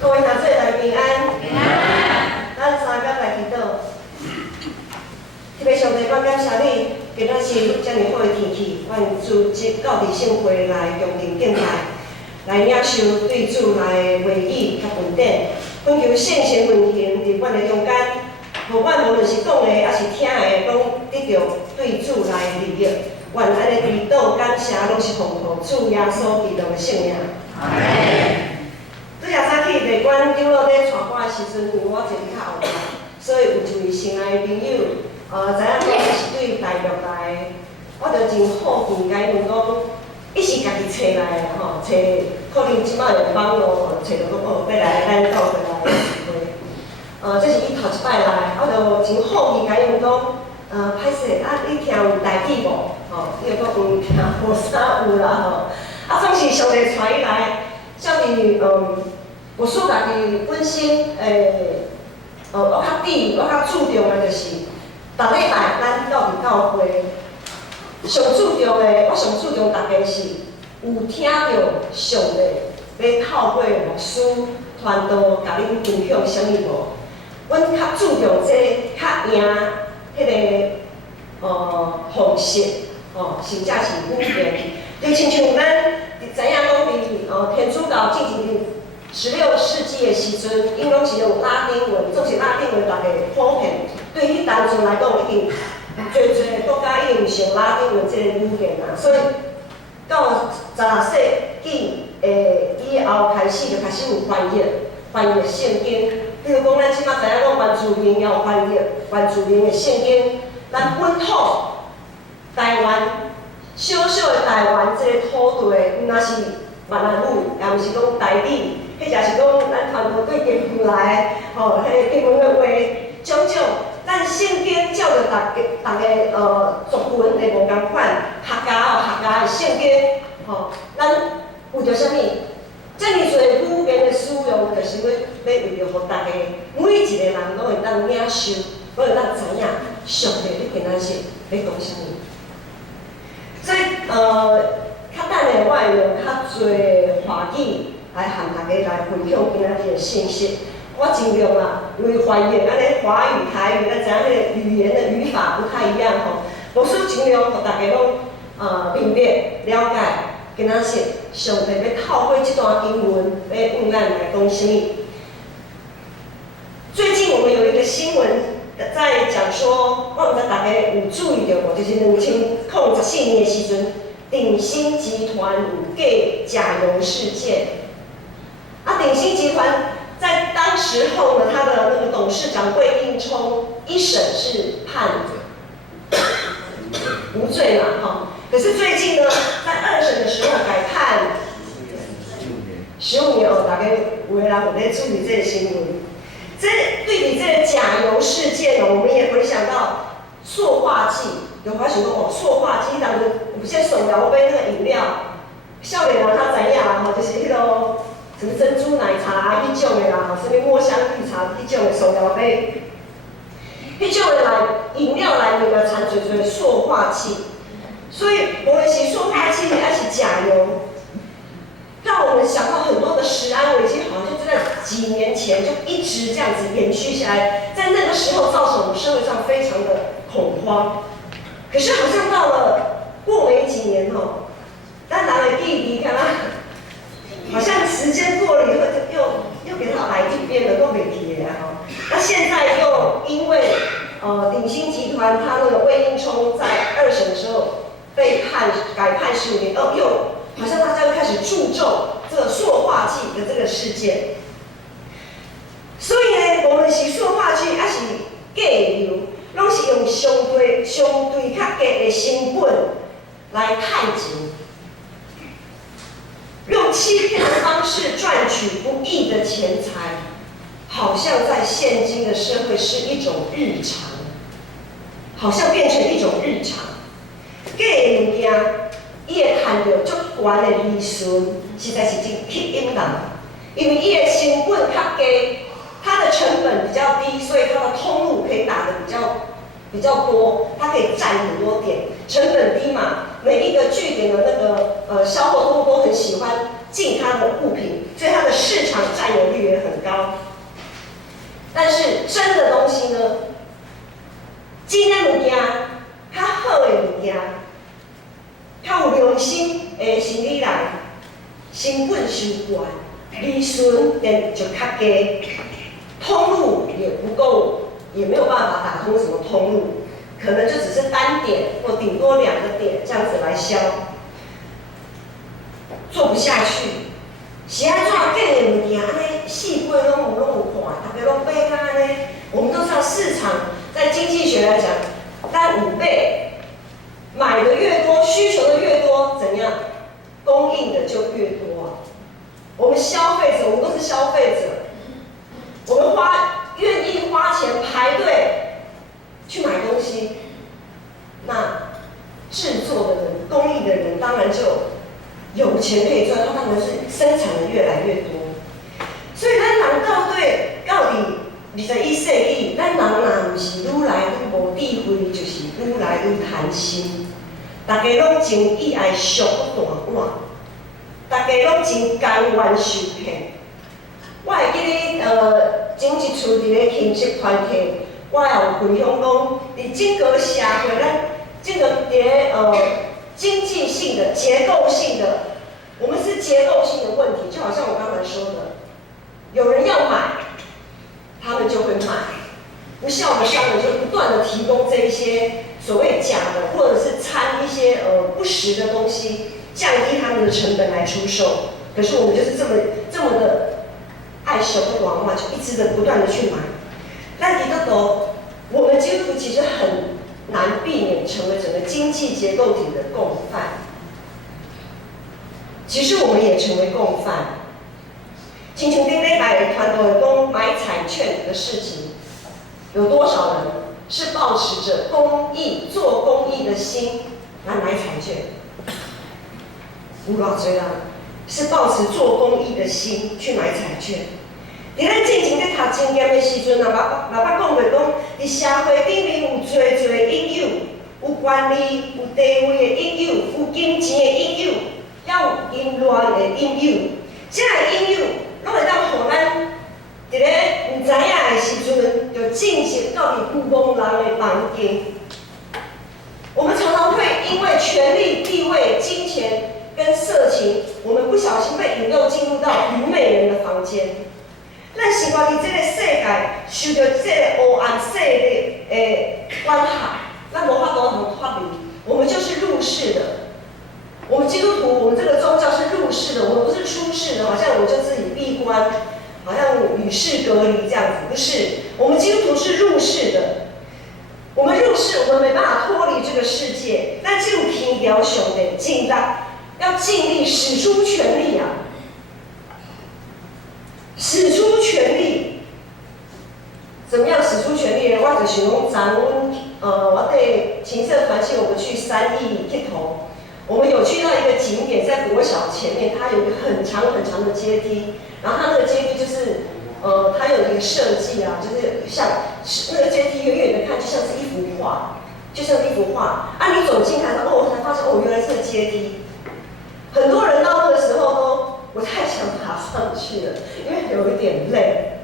各位同做来平安。平安。咱三甲来祈祷。特别上帝，我感谢你，今仔是遮尔好的天气，阮组织到伫圣会来共同敬拜，来领受对主来会议甲恩典，恳求圣神运行伫阮的中间，互阮无论是讲的还是听的，拢得到对主来利益。愿安尼祈祷感谢，拢是奉靠主耶稣基督的圣名。阿门。拄则早起内管长老咧带我的时阵，因为我坐伫较后排，所以有一位心爱的朋友，知影我是对大陆来，我就真好奇，甲伊问讲，伊是家己找来的吼，找可能即摆用网络找到讲哦，要来咱教会来聚会。这是伊头一摆来，我就真好奇，甲伊问讲，歹势，你听有代志无？伊就讲有听，无啥有啦吼。总是上帝带伊来。照伫我所家己本身我较注重的就是，逐礼拜咱到伫教会，上注重的，我上注重大家是有听到上帝要透过牧师传道，甲恁分享啥物无？阮较注重这较赢迄个方式，实在是不变。就亲像咱。知影讲伫天主教进前16世纪的时阵，因拢是用拉丁文，总是拉丁文大家普遍。对迄当阵来讲，一定侪国家已经是拉丁文这个语言啦，所以到16世纪以后开始就开始有翻译圣经。比如讲，咱即摆知影讲原住民也有翻译原住民的圣经，咱本土台湾。小小的台湾这个土地，若是闽南语，也毋是讲台语，迄则是讲咱传统对根本来的，迄个根本的话，种种，咱圣经照着大家作文会无共款，客家的圣经，咱为着啥物？遮尔侪语言的使用，就是要为着互大家每一个人拢会当领受，拢会当知影上帝你今仔日要讲啥物。所以较等下我会用较侪华语来和大家来分享今仔日的信息。我尽量啦，因为翻译安尼华语、台语，咱知影迄个语言的语法不太一样吼。无说尽量互大家拢明白、了解，今仔日上帝要透过这段经文要向咱来讲啥物。最近我们有一个新闻。在讲说，我毋知大家有注意到无？就是2014年的时阵，鼎新集团有假油事件。鼎新集团在当时候呢，他的那个董事长魏应充一审是判无罪嘛，可是最近呢，在2审的时候改判15年大家有的人有在注意这个新闻。这对比这个假油事件我们也回想到塑化剂，有发想讲塑化剂当中有些手摇杯那个饮料，少年人他知影啦就是迄个什么珍珠奶茶迄种的啦，什么墨香绿茶迄种的手摇杯，迄种的饮料内面产侪塑化剂，所以无论是塑化剂还是假油。让我们想到很多的食安危机，好像就在几年前就一直这样子延续下来，在那个时候造成我们社会上非常的恐慌。可是好像到了过没几年咱拿了弟弟看好像时间过了以后又给他来一边了，都没提了那现在又因为鼎新集团他那个魏应充在2审的时候被改判15年，又好像大家又开始注重这个塑化剂的这个事件，所以呢，无论是塑化剂还是假油，拢是用相对较低的成本来赚钱，用欺骗的方式赚取不义的钱财，好像在现今的社会是一种日常，好像变成一种日常。假的物件。伊会赚到足悬的利润，实在是真吸引人。因为伊的成本较低，它的成本比较低，所以它的通路可以打得比较多，它可以占很多点，成本低嘛。每一个据点的那个销货通路都很喜欢进它的物品，所以它的市场占有率也很高。但是真的东西呢，真的物件，较好的物件，较有良心的生理人，成本伤高，利润就较低，通路也不够，也没有办法打通什么通路，可能就只是单点或顶多2个点这样子来销，做不下去。是安怎假的物件，安尼四界拢有看，大家拢买甲安尼。我们都知道市场在经济学来讲，但5倍，买的越多，需求的越多，怎样？供应的就越多啊。我们消费者，我们都是消费者，我们愿意花钱排队去买东西，那制作的人、供应的人当然就有钱可以赚，他当然是生产的越来越多。所以咱人到21世纪，咱人若唔是愈来愈无智慧，就是愈来愈贪心。大家拢真意爱俗大碗，大家拢真甘愿受骗。我会记咧，前一次伫咧亲戚团体，我也有分享讲，伫整个社会，咱整个伫咧经济性的、结构性的，我们是结构性的问题，就好像我刚才说的，有人要买，他们就会卖，不孝的商人就不断的提供这一些所谓假的，或者是掺一些不实的东西，降低他们的成本来出售。可是我们就是这么的爱手的文化，就一直的不断的去买。但一个都，我们基督徒其实很难避免成为整个经济结构体的共犯。其实我们也成为共犯。亲像顶礼拜传道的讲买彩券的事情，有多少人是抱持着公益、做公益的心来买彩券？有偌侪人是抱持做公益的心去买彩券。伫咱之前咧读经验的时阵，若捌讲过讲，伫社会顶面有侪引诱，有权力、有地位的引诱，有金钱的引诱，也有淫乱的引诱。这个引诱，拢会当互咱伫咧唔知影的时阵，就进入到伫有茫人的房间。我们常常会因为权力、地位、金钱跟色情，我们不小心被引诱进入到虞美人的房间。咱生活伫这个世界，受到这个黑暗势力的管辖，咱无法度通脱离，我们就是入世的。我们基督徒，我们这个宗教是入世的，我们不是出世的，好像我就自己闭关，好像与世隔离这样子，不是。我们基督徒是入世的，我们入世，我们没办法脱离这个世界，但这种天条上的尽力，要尽力使出全力啊！使出全力，怎么样使出全力呢？我就想讲，昨我对情色团契，我们去3义剃头，我们有去到一个景点，在国小前面，它有一个很长很长的阶梯，然后它那个阶梯就是，它有一个设计啊，就是像那个阶梯远远的看，就像是一幅画，就像一幅画。啊，你走近看到，我才发现，原来是个阶梯。很多人到那个时候都不太想爬上去了，因为有一点累。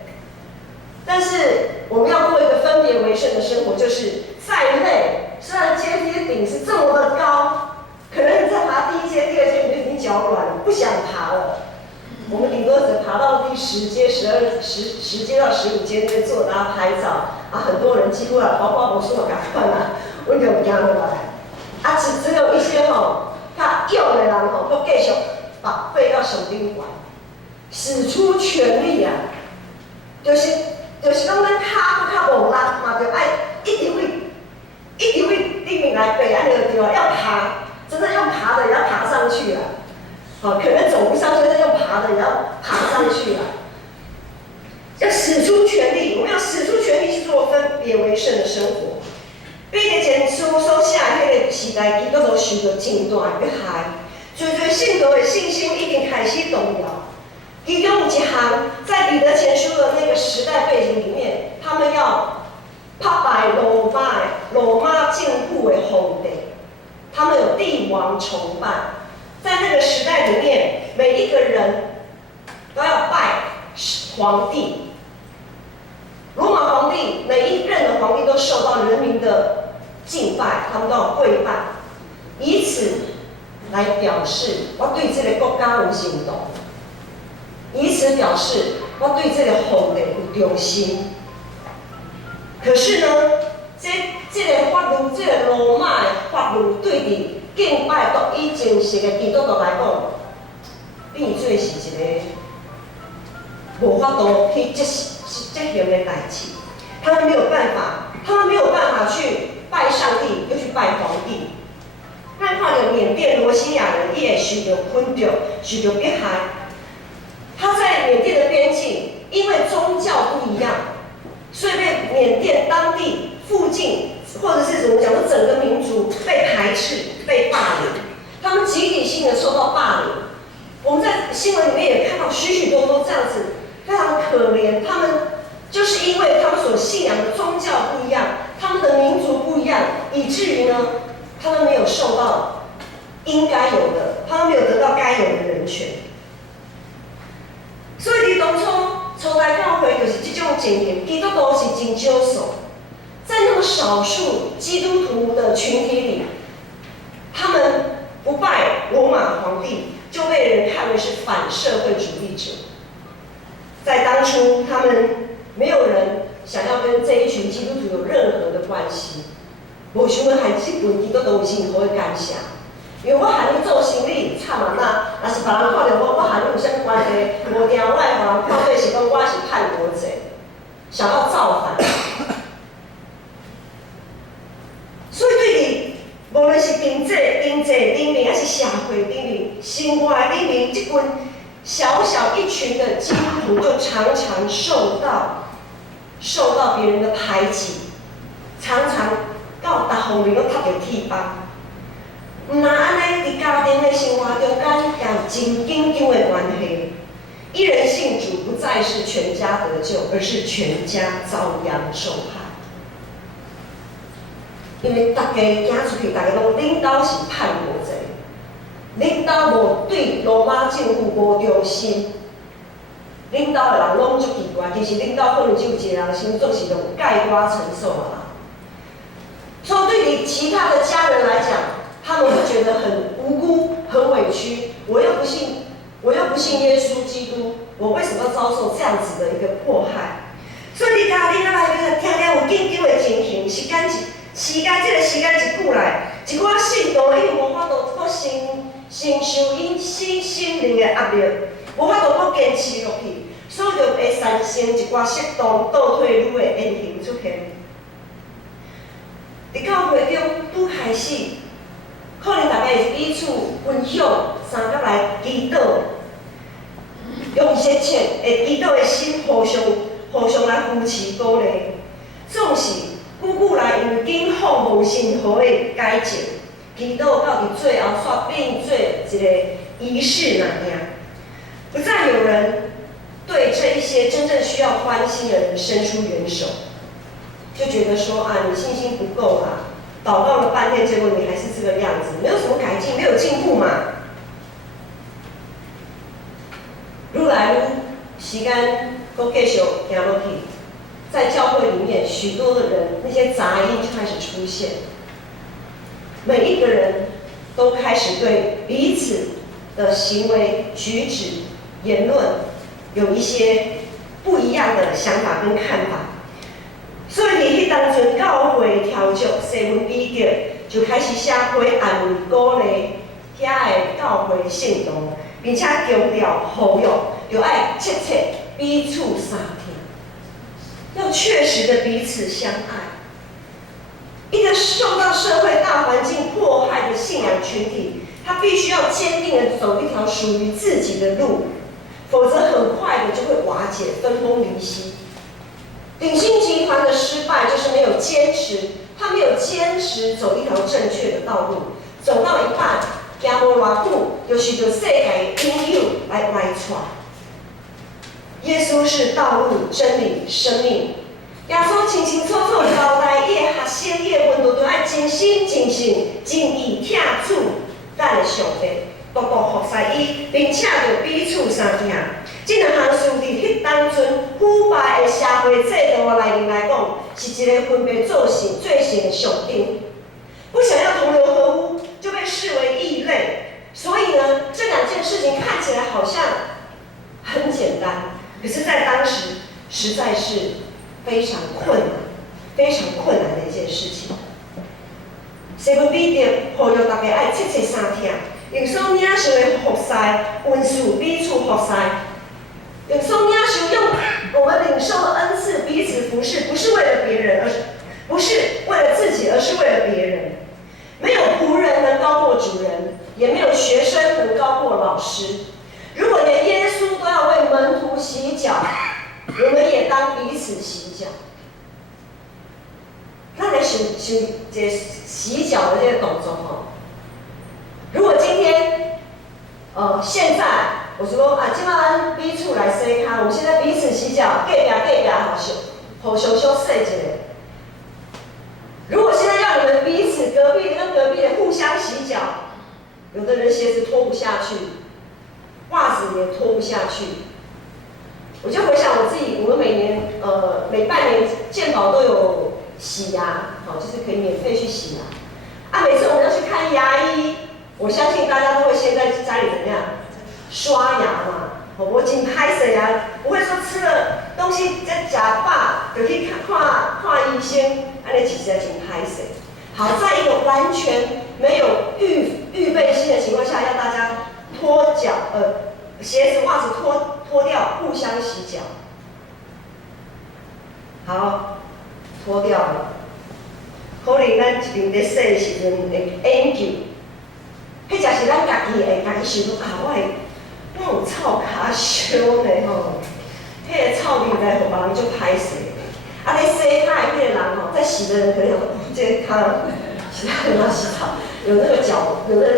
但是我们要过一个分别为圣的生活，就是再累，虽然阶梯的顶是这么的高，可能你在爬第1阶、第2阶，你就已经脚软了，不想爬了。我们顶多只爬到第10阶、10阶到15阶那边坐，大家拍照啊，很多人几乎啊，包括我说我赶快啦，我就不讲了啊，只有一些较勇的人都继续把飞到上顶管，使出全力啊！就是讲咱脚较无力嘛，就爱一直为顶面来飞安尼就对了，要爬，真的用爬的也要爬上去啊！可能走不上去，但用爬的也要爬上去啊！要使出全力，我们要使出全力去做分别为圣的生活。彼得前书所写迄个时代，基督徒受到真大的迫害，侪信徒的信心已经开始动摇。其中有一项，在彼得前书的那个时代背景里面，他们要打败罗马政府的皇帝，他们有帝王崇拜。在那个时代里面，每一个人都要拜皇帝，每一任的皇帝都受到人民的敬拜，他们都要跪拜，以此来表示我对这个国家有行动，以此表示我对这个皇帝有忠心。可是呢，这个法律，这个罗马的法律对伫敬拜独一精神的基督徒来讲，变做是一个无法度去执行的代志。他们没有办法去拜上帝，又去拜皇帝。咱看到缅甸罗兴亚人，伊也受到困着，受到迫害。他在缅甸的边境，因为宗教不一样，所以被缅甸当地附近或者是怎么讲，整个民族被排斥、被霸凌，他们集体性的受到霸凌。我们在新闻里面也看到许许多多这样子，非常可怜。他们就是因为他们所信仰的宗教不一样，他们的民族不一样，以至于呢，他们没有受到应该有的，他们没有得到该有的人权。所以伫当初代教会就是这种情形，基督徒是真少数，在那么少数基督徒的群体里，他们不拜罗马皇帝，就被人看为是反社会主义者。在当初，他们没有人想要跟这一群基督徒有任何的关系。无想要和这群基督徒有任何的干涉，因为我和你做生意惨啊那，若是别人看到我和你有啥关系？无定我会互人看做是讲我是叛国者，想要造反。所以对你，无论是经济里面，还是社会里面、生活里面，这群小小一群的基督徒，就常常受到别人的排挤，常常到各方面都踢到铁板。唔那安尼，伫家庭的生活中间也有真紧张的关系。一人信主，不再是全家得救，而是全家遭殃受害。因为大家行出去，大家拢恁兜是叛国者，恁兜无对罗马政府无忠心，恁兜的人拢足奇怪。其实恁兜可能只有一个人心做是用盖瓜承受啦。所以对于其他的家人来讲，他们会觉得很无辜、很委屈。我又不信耶稣基督，我为什么要遭受这样子的一个迫害？所以你家庭啊来听听有紧张的情形，时间一久来，一寡信徒因为无法度搁承受因心灵的压力，无法度搁坚持落去，所以就会产生一寡适当倒退路的言行出现。伫教会中拄开始，可能大家会彼此分享，三角来祈祷，用一些祈祷的心互相来扶持鼓励。总是久来因紧放无任何的改进，祈祷到伫最后煞变做一个仪式那样，不再有人对这一些真正需要关心的人伸出援手，就觉得说啊，你信心不够啦，祷告了半天，结果你还是这个样子，没有什么改进，没有进步嘛。愈来愈时间搁继续行落去，在教会里面，许多的人那些杂音就开始出现，每一个人都开始对彼此的行为举止、言论有一些不一样的想法跟看法。所以伫迄当阵，教会调节西文比较就开始写批安慰鼓励遐的教会信徒，并且强调呼吁，就爱切彼此相听，要确实的彼此相爱。一个受到社会大环境迫害的信仰群体，他必须要坚定的走一条属于自己的路，否则很快的就会瓦解、分崩离析。鼎新集团的失败就是没有坚持，他没有坚持走一条正确的道路，走到一半，行无偌久，就受到世界的引诱来歪错。耶稣是道路、真理、生命。耶稣清清楚楚交代，伊的学生、伊的门徒都爱真心、真性、真意听主咱的上帝，独独服侍伊，并且就彼此相听。这两项事伫迄当阵腐败的社会制度内面来讲，是一个分别罪行的上帝，不想要同流合污，就被视为异类。所以呢，这两件事情看起来好像很简单，可是，在当时实在是非常困难的一件事情。西门彼得呼吁大家爱切切相听，用所领受的服侍，温顺彼此服侍。用所领受用我们领受的恩赐彼此服侍，不是为了别人，不是为了自己，而是为了别人。没有仆人能高过主人，也没有学生能高过老师。如果连耶稣都要为门徒洗脚，我们也当彼此洗脚。那来想这洗脚的这个动作哦。如果今天，现在我说啊，今晚咱彼此来洗脚，我们现在彼此洗脚，隔壁互相洗一下。如果现在要你们彼此隔壁的跟隔壁的互相洗脚，有的人鞋子脱不下去，袜子也脱不下去。我就回想我自己，我们每半年健保都有洗牙，好，就是可以免费去洗牙。每次我们要去看牙医，我相信大家都会先在家里怎么样刷牙嘛。我真歹势啊，不会说吃了东西再吃饱就去看医生，安尼其实真歹势。好，在一个完全没有预备性的情况下，要大家脱脚，鞋子袜子脱掉，互相洗脚。好，脱掉了。可能咱一边在洗的时阵会研究，迄才是咱家己想到我有臭骹烧呢吼，迄个臭味来互别人足歹势。咧洗骹的迄个人吼，在洗的人可能想说，这个骹其他人要洗澡，有那个脚，有的人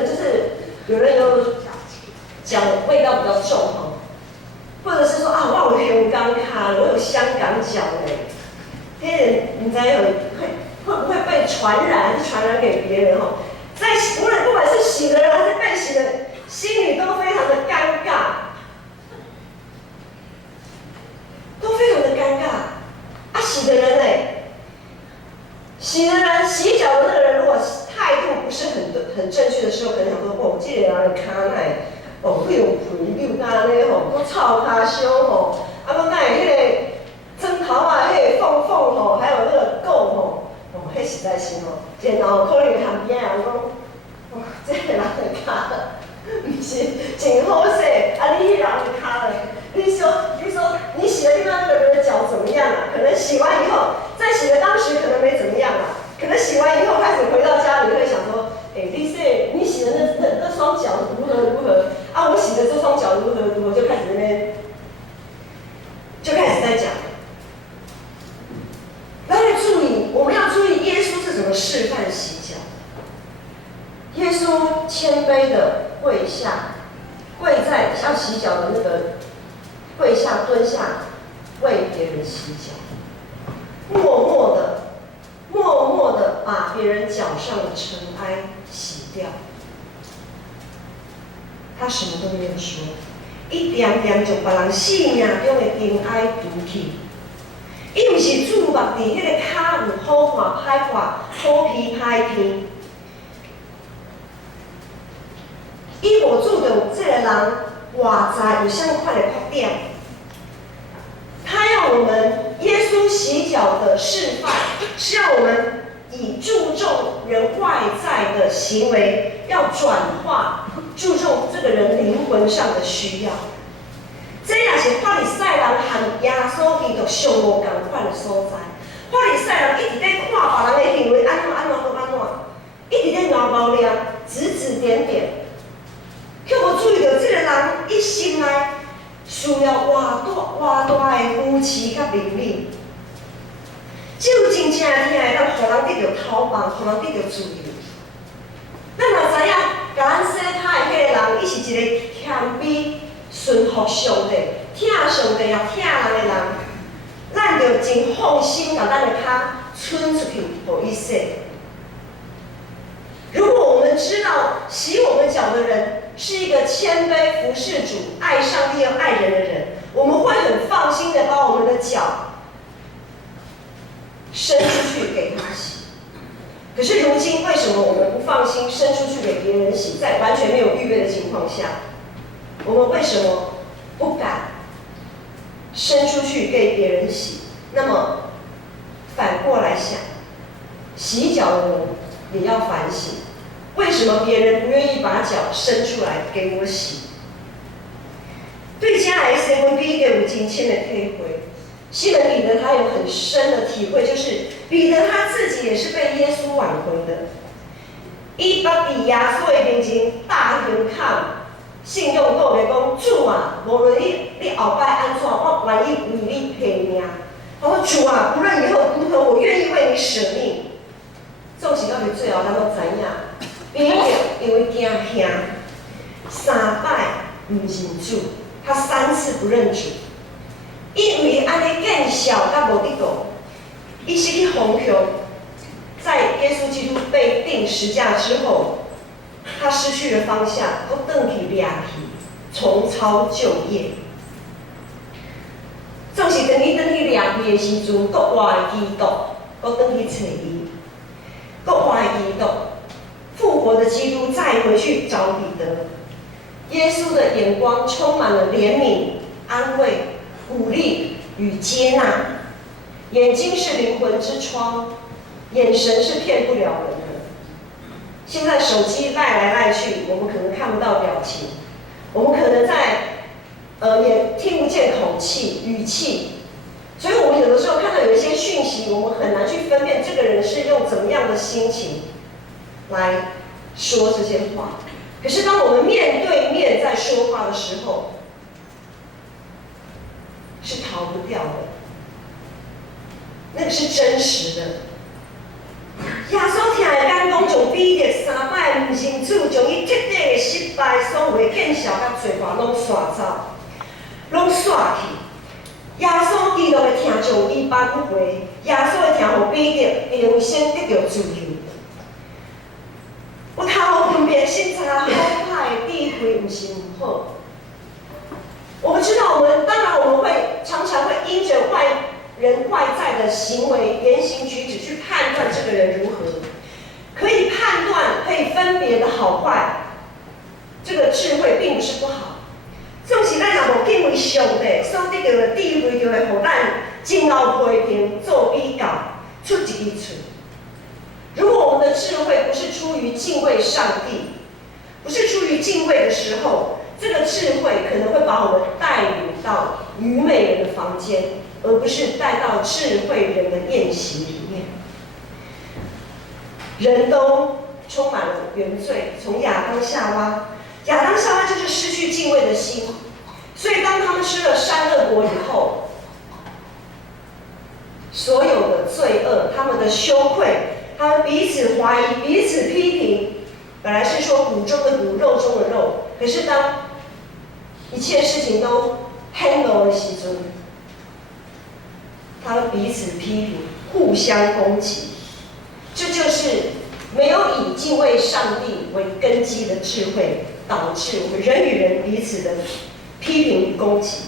有脚味道比较重吼，或者是说啊，我有香港骹，我有香港脚嘞，迄个唔知会不会被传染给别人吼？不管是洗的人还是被洗的人，心里都非常的尴尬，洗的人洗脚的那个人，如果态度不是很正确的时候，可能想说，这个人的骹溜皮安尼吼，都臭骹烧吼，搁会迄个枕头啊，迄个缝吼，还有那个垢吼，迄实在是然后可能旁边的人讲，这个人的骹不是真好势，你迄人的骹嘞，你说你洗了另外那个人的脚怎么样啊？可能洗完以后，在洗的当时可能没怎么样啊，可能洗完以后开始回到家里会想说，你洗的那双脚如何我洗的这双脚如何，就开始在讲。我们要注意耶稣是怎么示范洗脚。耶稣谦卑的跪在要洗脚的那个跪下蹲下，为别人洗脚，默默的把别人脚上的尘埃洗掉。他什么都没有说，一点点就把人生命中的尘埃除去。伊毋是注目伫迄个骹有好看歹看、好鼻歹鼻，伊无注重这个人外在有啥款的缺点。他要我们耶稣洗脚的示范，是要我们以注重人外在的行为，要转化，注重这个人灵魂上的需要。这也是法利赛人和耶稣基督上无同款的所在。法利赛人一直在看别人的行为安怎，一直在挠毛量、指点，却无注意到这个人一心内需要偌大的扶持甲能力，只有真正听会当互人得到头棒，互人得到注意。咱若知影，甲咱洗骹的迄个人，伊是一个谦卑、顺服上帝、听上帝也听人的人，咱就真放心把咱的骹伸出去，互伊洗。如果我们知道洗我们脚的人是一个谦卑、服侍主、爱上帝又爱人的人，我们会很放心的把我们的脚伸伸出去给别人洗，在完全没有预备的情况下，我们为什么不敢伸出去给别人洗？那么反过来想，洗脚的人也要反省，为什么别人不愿意把脚伸出来给我洗？对这来说，我们彼得有真深的体会。西门彼得他有很深的体会，就是彼得他自己也是被耶稣挽回的。伊捌伫耶稣的面前大声喊，信用告白讲：主啊，无论你后摆安怎，我愿意为你赔命。他说：主啊，无论以后如何，我愿意为你舍命。总是到最后，咱都知影，彼得因为惊兄，3摆唔认主，他3次不认主。因为安尼见笑甲无得讲，伊失去方向。在耶稣基督被钉十架之后，他失去了方向，都转去掠去，重操旧业。总是等伊转去掠去的时阵，国外的基督，搁转去找伊，国外的基督，复活的基督再回去找彼得。耶稣的眼光充满了怜悯、安慰、鼓励与接纳，眼睛是灵魂之窗，眼神是骗不了人的。现在手机赖来赖去，我们可能看不到表情，我们可能也听不见口气、语气，所以我们有的时候看到有一些讯息，我们很难去分辨这个人是用怎么样的心情来说这些话。可是当我们面对面在说话的时候，是逃不掉的，那个是真实的。耶稣听会讲讲，从彼得3摆唔认主，将伊彻底的失败、所有的见笑甲罪过拢刷走，拢刷去。耶稣基督的听将伊挽回，耶稣的听互彼得重新得到自由。有通分辨新茶好歹的智慧，唔是唔好。我们知道，当然我们会常常会因着外在的行为、言行举止去判断这个人如何，可以判断、可以分别的好坏。这个智慧并不是不好，总是咱若无敬畏上帝所得到的智慧，就会互咱今后批评、做比较、出一支嘴。如果我们的智慧不是出于敬畏上帝，不是出于敬畏的时候，这个智慧可能会把我们带领到愚昧人的房间，而不是带到智慧人的宴席里面。人都充满了原罪，从亚当夏娃就是失去敬畏的心，所以当他们吃了善恶果以后，所有的罪恶，他们的羞愧，他们彼此怀疑、彼此批评。本来是说骨中的骨，肉中的肉，可是当一切事情都 handle 的时阵，他们彼此批评，互相攻击。这就是没有以敬畏上帝为根基的智慧，导致我们人与人彼此的批评与攻击。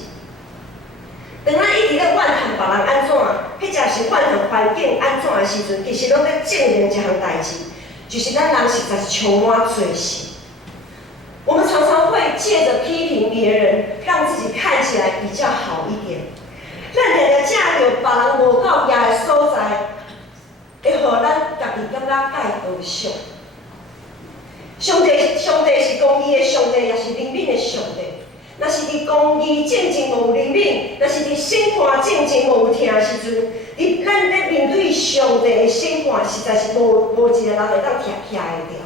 当咱一直在怨恨别人安怎，迄才是怨恨环境安怎的时阵，其实拢在证明一项代志，就是咱人实在是充满罪性。我们常常会借着批评别人，让自己看起来比较好一点。咱常常借着别人无够赢的所在，会互咱家己感觉介高尚。上帝是公义的上帝，也是怜悯的上帝。若是伫公义正正无怜悯，若是伫审判正正无听的时阵，咱咧面对上帝的审判，实在是无一个人会当徛会掉。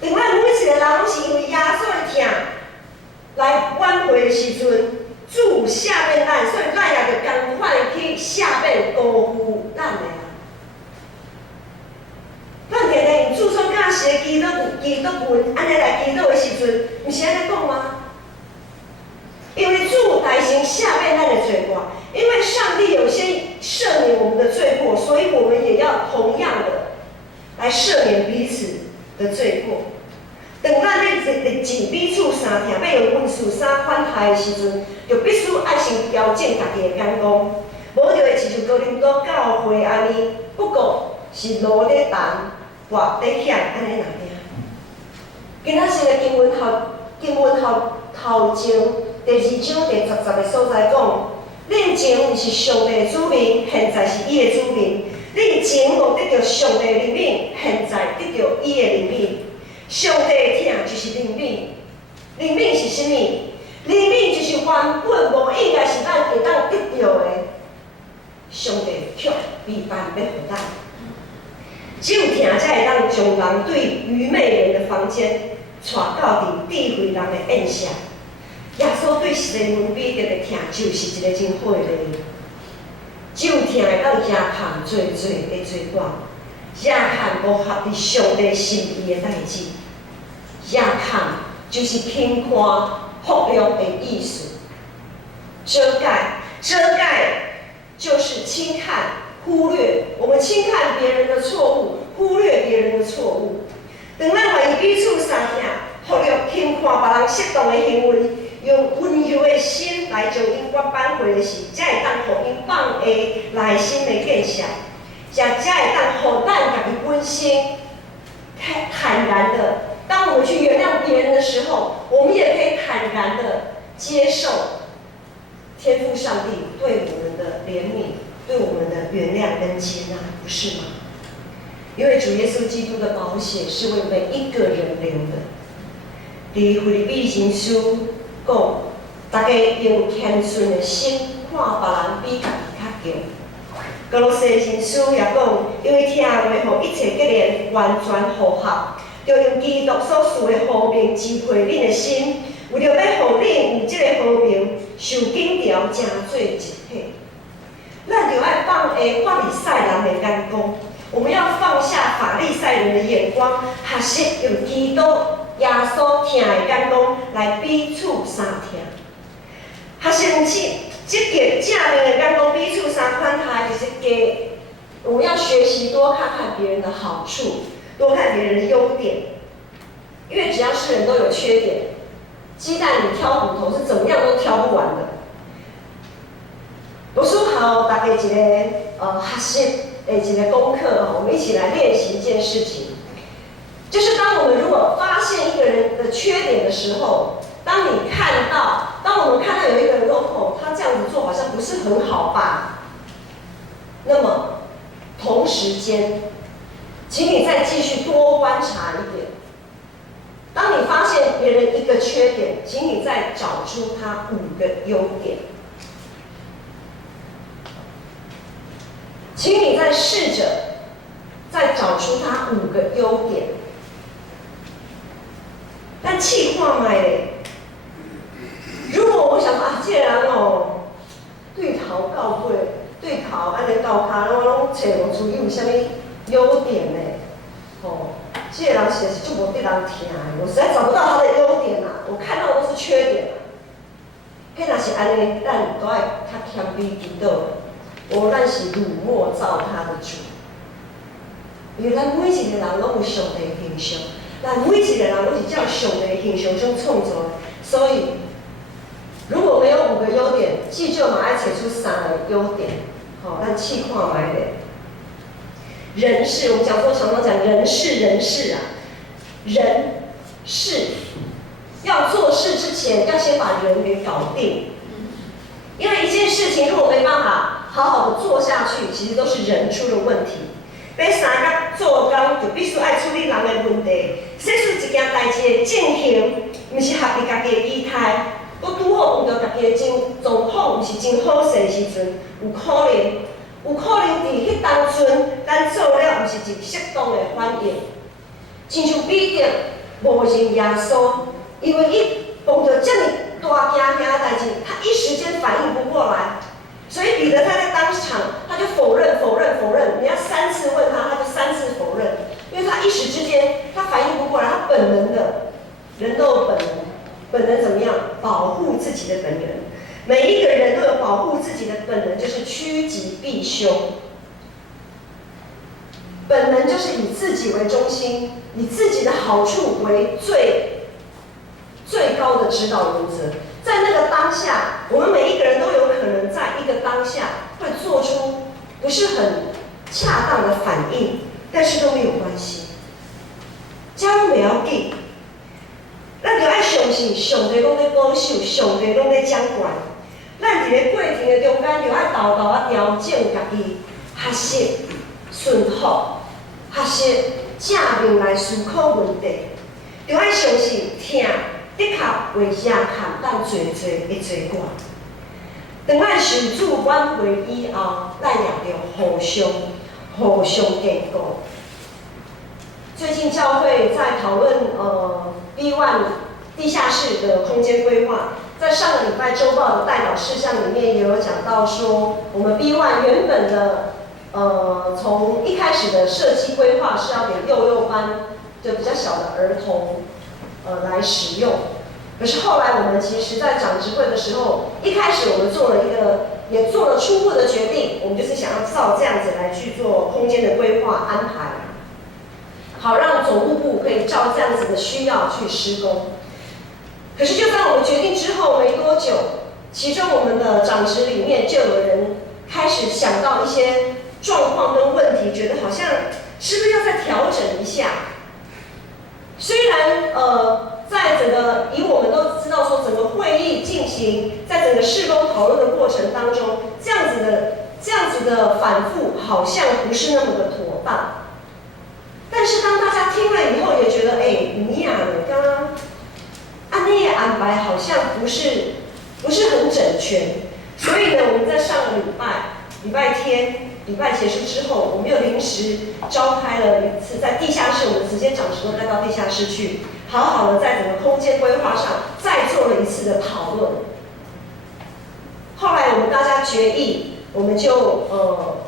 当咱每一个人拢是因为耶稣的疼来挽回的时阵，主赦免咱，所以咱也着同款去赦免辜负咱的人。咱常常用自尊假是基督文安尼来祈祷的时阵，毋是安尼讲吗？因为主大行赦免咱的罪过，因为上帝有先赦免我们的罪过，所以我们也要同样的来赦免彼此的罪过。当咱咧尽彼此相疼，要用温事相款待的时阵，就必须爱先调整家己的眼光，无就会亲像哥林多教会安尼，不过是路咧谈，话咧响安尼那样。今仔日的经文头前第2章第10个所在讲，恁前是上帝的子民，现在是伊的子民。恁前无得到上帝的怜悯，现在得到伊的怜悯。上帝的疼就是怜悯，怜悯是啥物？怜悯就是原本无应该是咱会当得到的，上帝却未办要互咱。只有疼才会当将人对愚昧人的房间带到伫智慧人的宴席。耶稣对西门彼得的疼就是一个真好的例子。只有疼会当遮看做的做寡，遮看无合伫上帝心意的代志。遮看就是轻看福禄的意思。遮盖就是轻看、忽略。我们轻看别人的错误，忽略别人的错误。当咱愿意彼此相疼，福禄轻看别人适当的行为，用温柔的心来将因我挽回的时，才会当互因放下内心的建设，才会当互咱家己本身坦然的。当我们去原谅别人的时候，我们也可以坦然的接受天父上帝对我们的怜悯，对我们的原谅跟接纳，不是吗？因为主耶稣基督的宝血是为每一个人流的。伫腓立比前书讲，大家用谦逊的心看别人比家己较强。哥罗西前书也讲，因为听话互一切结连完全和合，就用基督所赐的和平支配恁的心，为着要互恁有这个和平受紧调，成做一体。咱就爱放下法利赛人的眼光，我们要放下法利赛人的眼光，学习用基督耶稣疼的眼光来彼此相疼。学习用积极正面的眼光彼此相款待，就是我们要学习多看看别人的好处，多看别人的优点。因为只要是人都有缺点，鸡蛋你挑骨头是怎么样都挑不完的。读书好，大家一个学习的一个功课，我们一起来练习一件事情，就是当我们如果发现一个人的缺点的时候，当我们看到有一个人说，他这样子做好像不是很好吧？那么同时间，请你再继续多观察一点。当你发现别人一个缺点，请你再找出他5个优点。请你再试着再找出他5个优点。但试看卖咧，如果我想这个人对头到尾，对头安尼到骹，我拢找无出伊有啥物优点呢？这个人实在是就无得人听的，我实在找不到他的优点啊，我看到的都是缺点啊。迄若是安尼，咱都爱较谦卑祈祷。咱是辱没造他的主，因为咱每一个人拢有上帝的形象，咱每一个人拢是照上帝的形象所创造的，所以如果没有5个优点，至少嘛爱找出3个优点，咱试看卖咧。人事，我们常常讲人事啊，人事要做事之前，要先把人给搞定，因为一件事情如果没办法好好的做下去，其实都是人出了问题。要三甲做工，就必须爱处理人的问题。说出一件代志的进行，毋是合伫家己的期待，搁拄好遇到家己的状况，毋是真好势的时阵，有可能伫迄当阵，咱做了毋是一个适当的反应。亲像彼得无认耶稣，因为伊碰到这么大件的代志，他一时间反应不过来。所以彼得他在当场他就否认，你要3次问他，他就3次否认，因为他一时之间他反应不过来，他本能的，人都有本能怎么样保护自己的本能，每一个人都有保护自己的本能，就是趋吉避凶。本能就是以自己为中心，以自己的好处为最高的指导原则。在那个当下，我们每一个人都有可能在一个当下会做出不是很恰当的反应，但是都没有关系。这样袂要紧，上帝拢在掌管。咱伫个过程的中间，就爱豆豆啊调整家己，学习顺服，学习正面来思考问题，就爱相信听，的确会影响咱做的做寡。当咱受主挽回以后，咱也要互相坚固。最近教会在讨论B1地下室的空间规划，在上个礼拜周报的代表事项里面也有讲到说，我们 B1原本的从一开始的设计规划是要给幼幼班就比较小的儿童来使用。可是后来我们其实在长执会的时候，一开始我们也做了初步的决定，我们就是想要照这样子来去做空间的规划安排，好让总务部可以照这样子的需要去施工。可是就在我们决定之后没多久，其中我们的长执里面就有人开始想到一些状况跟问题，觉得好像是不是要再调整一下？虽然在整个以我们都知道说整个会议进行，在整个施工讨论的过程当中，这样子的反复好像不是那么的妥当。但是当大家听了以后，也觉得你呀，你刚刚按那个安排好像不是很整全，所以呢，我们在上个礼拜天。礼拜结束之后，我们又临时召开了一次在地下室，我们直接长时都带到地下室去，好好的在整个空间规划上再做了一次的讨论。后来我们大家决议，我们就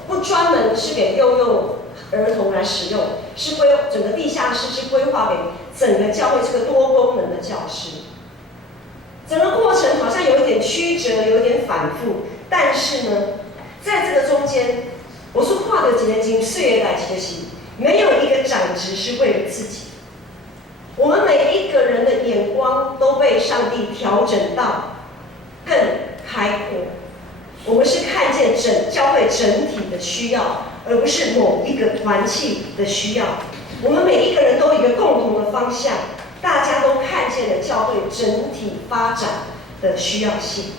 不专门是给幼幼儿童来使用，是整个地下室是规划给整个教会这个多功能的教室。整个过程好像有一点曲折，有一点反复，但是呢，在这个中间。我说画的几个金岁月来其实没有一个长执是为了自己，我们每一个人的眼光都被上帝调整到更开阔，我们是看见教会整体的需要，而不是某一个团契的需要。我们每一个人都有一个共同的方向，大家都看见了教会整体发展的需要性。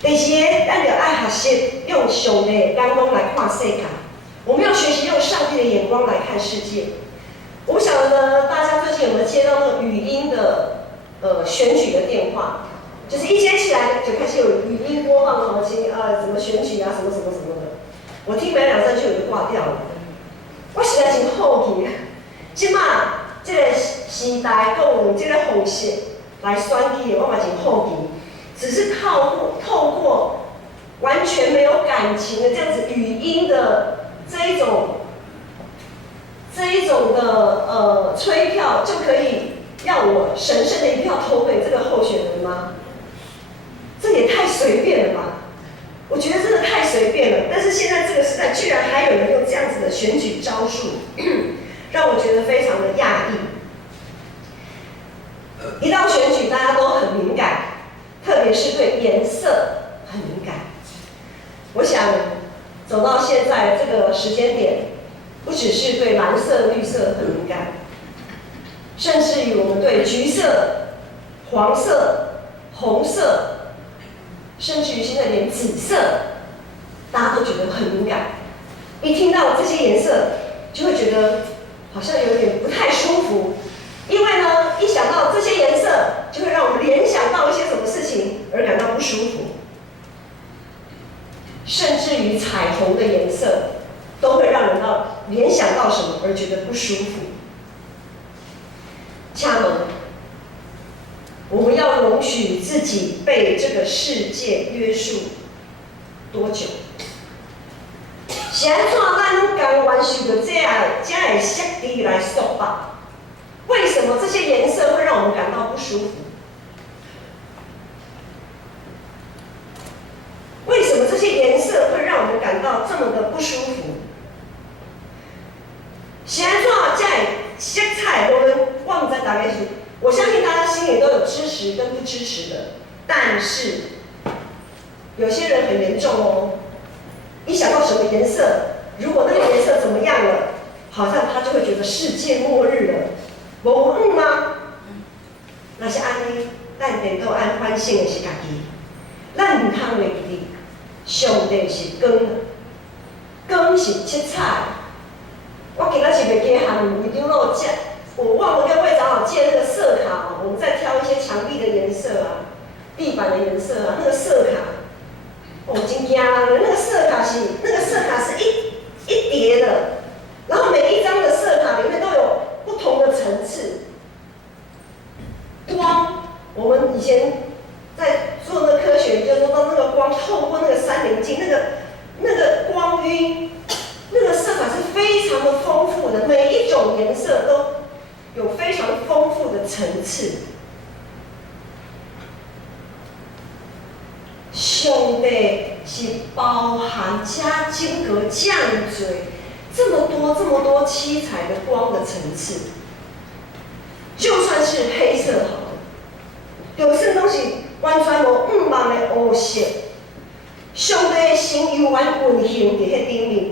第四个，咱就爱学习用上帝的眼光来看世界。我们要学习用上帝的眼光来看世界。我不晓得呢，大家最近有没有接到那个语音的选举的电话？就是一接起来就开始有语音播放什么怎么选举啊，什么什么什么的。我听没两三句我就挂掉了。我实在真好奇，即马这个时代共用这个方式来选举的，我嘛真好奇。只是透过完全没有感情的这样子语音的这一种的催票，就可以让我神圣的一票投给这个候选人吗？这也太随便了吧！我觉得真的太随便了。但是现在这个时代，居然还有人用这样子的选举招数，让我觉得非常的讶异。一到选举，大家都很敏感。特别是对颜色很敏感，我想走到现在这个时间点，不只是对蓝色、绿色很敏感，甚至于我们对橘色、黄色、红色，甚至于现在连紫色，大家都觉得很敏感。一听到这些颜色，就会觉得好像有点不太舒服。因为呢，一想到这些颜色，就会让我们联想到一些什么事情而感到不舒服，甚至于彩虹的颜色都会让人联想到什么而觉得不舒服。家人，我们要容许自己被这个世界约束多久？是安怎咱甘愿受到这个设置来束缚？为什么这些颜色会让我们感到不舒服？为什么这些颜色会让我们感到这么的不舒服？是安怎这色彩无论我唔知大家是，我相信大家心里都有支持跟不支持的，但是有些人很严重哦。一想到什么颜色，如果那个颜色怎么样了，好像他就会觉得世界末日了。无吗？那是安尼，咱颠倒按反省的是家己，咱唔通袂记上帝是光，光是七彩。我今仔是袂记和规张路借，我忘了跟会长好借那个色卡，我们再挑一些墙壁的颜色啊，地板的颜色啊，那个色卡，真惊人的，那个色卡是一叠的，然后每一张的色卡里面都有不同的层次。光，我们以前在做那个科学，就说到那个光透过那个三棱镜，那个光晕，那个色彩是非常的丰富的，每一种颜色都有非常丰富的层次。上帝是包含加金格降罪这么多七彩的光的层次，就算是黑色好了，有些东西完全无五万的黑色，上帝的心悠然运行伫迄顶面。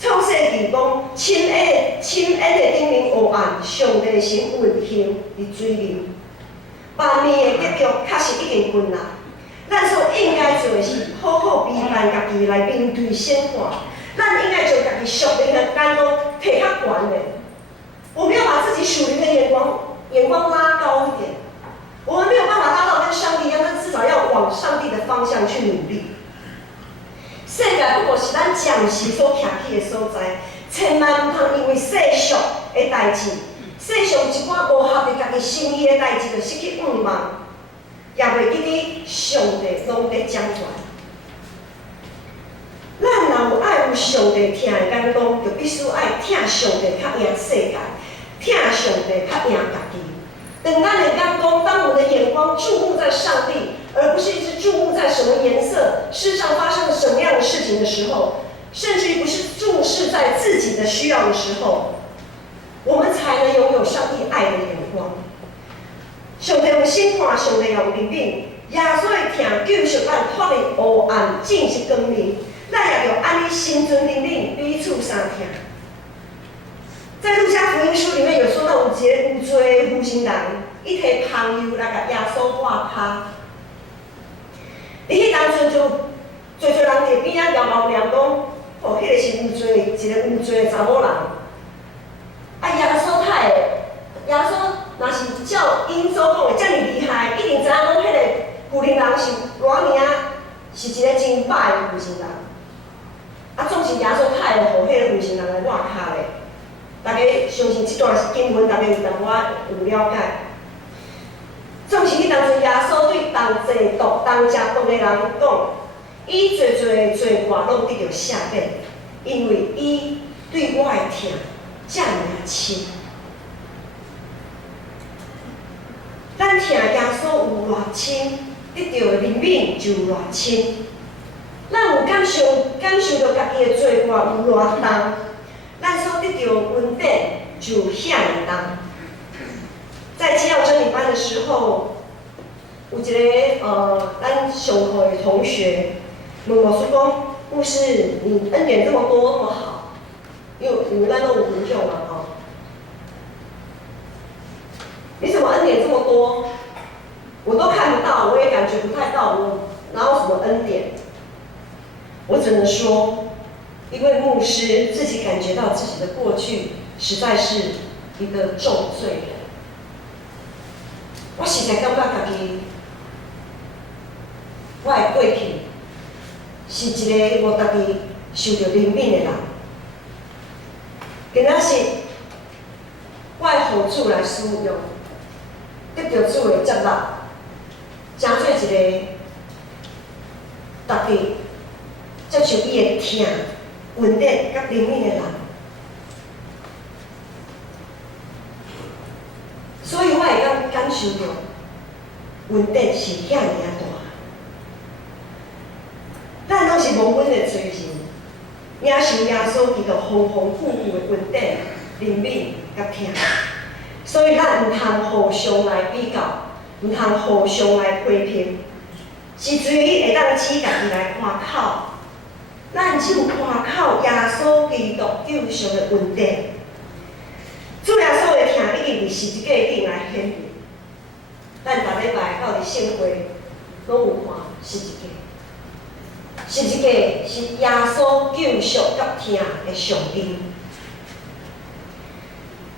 创世纪讲，亲恩的顶面黑暗，上帝的心运行伫水面。万面的结局确实已经困难。咱所应该做的是好好批判家己来面对审判。咱应该将家己属灵的眼光提较悬的。我们要把自己属灵的眼光拉高一点。我们没有办法拉到跟上帝一样，但至少要往上帝的方向去努力。世界不过是咱暂时所徛起的所在，千万唔通因为世俗的代志，世俗一寡无合伫家己心意的代志，就失去愿望。也袂记得上帝拢在掌权。咱若有爱有上帝疼的眼光，就必须爱疼上帝较赢世界，疼上帝较赢家己。当咱的眼光，当我们的眼光注目在上帝，而不是一直注目在什么颜色、世上发生了什么样的事情的时候，甚至于不是注视在自己的需要的时候，我们才能拥有上帝爱的眼光。上帝用审判，上帝用怜悯，耶稣的疼救赎咱脱离黑暗，进入光明。咱也要安尼心存怜悯，彼此相疼。在路加福音书里面有说到，有一个有罪的负心人，伊摕香油来甲耶稣抹骹。伫迄当阵就侪人伫边仔摇头念讲，哦，迄个是有罪，一个有罪的查某人。啊，耶稣太会，耶稣若是照因所讲的遮尔厉害，一定知影讲迄个负心人是偌尔是一个真歹的负心人。啊，总是耶稣太会，互迄个负心人来抹骹咧。大家相信这段经文，大家有淡薄有了解。总是迄当阵，耶稣对当食毒的人讲，伊做的罪过拢得到赦免，因为伊对我的疼遮尔深。咱疼耶稣有偌深，得到的怜悯就有偌深。咱有感受到家己的罪过有偌重，咱所得到的恩典就遐尔重。在基要真理班的时候，有一个咱上课的同学问老师讲：“牧师，你恩典这么多，那么好，因为咱都有研究嘛，吼，你怎么恩典这么多？我都看不到，我也感觉不太到，我哪有什么恩典？”我只能说，一位牧师自己感觉到自己的过去实在是一个重罪人。我实在感觉家己，我的过去是一个无家己受到怜悯的人。今仔日，我的好处来使用，得到主的接纳，成做一个家己接受伊的疼、恩典甲怜悯的人。所以我会感受到恩典是遐尔大。咱拢是蒙恩的罪人，领受耶稣基督丰丰富富的恩典、怜悯甲疼。所以咱毋通互相来比较，毋通互相来批评，是随伊会当指家己来夸口。咱只有夸口耶稣基督救赎的恩典。主耶稣的疼已经伫十字架顶来显现，咱逐礼拜到伫圣会拢有看十字架。十字架是耶稣救赎甲疼的上帝。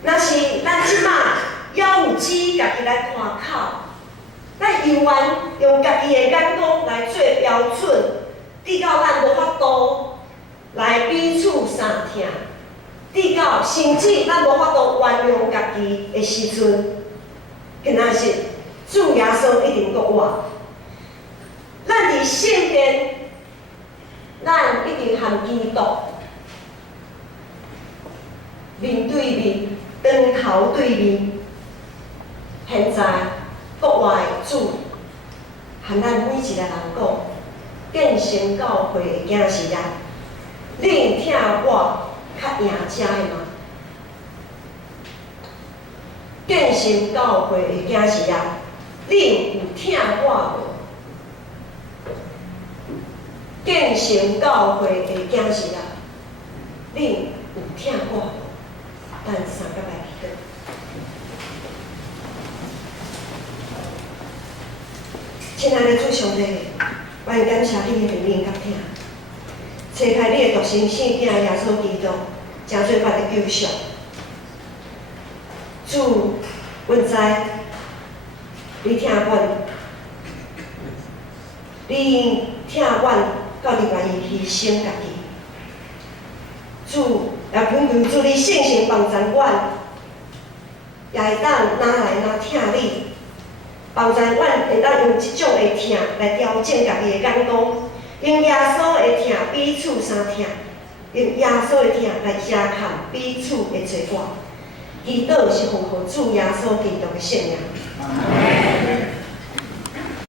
若是咱即摆用指家己来看口，咱犹原用家己的眼光来做标准，直到咱无法度来彼此相疼，直到甚至咱无法度原谅家己的时阵，今仔日主耶稣一定搁活。咱伫圣殿，咱一定含基督面对面，长头对面。现在国外的主和咱每一个人讲，建成教会的囝是啊，恁疼我较赢遮的吗？建成教会的囝是啊，恁有疼我无？建成教会的囝是啊，恁有疼我无？咱三个来祈祷。亲爱的主上帝，我感谢你的怜悯甲疼，找开你的独生圣囝耶稣基督，真做我的救赎。主，阮知你疼阮，你疼阮到你愿意牺牲家己。主，也恳求主你圣神帮助阮，也会当拿来疼你。帮助阮会当用即种的疼来调整家己的眼光，用耶稣的疼彼此相疼，用耶稣的疼来遮盖彼此的罪恶。祈祷是奉靠主耶稣基督的圣名。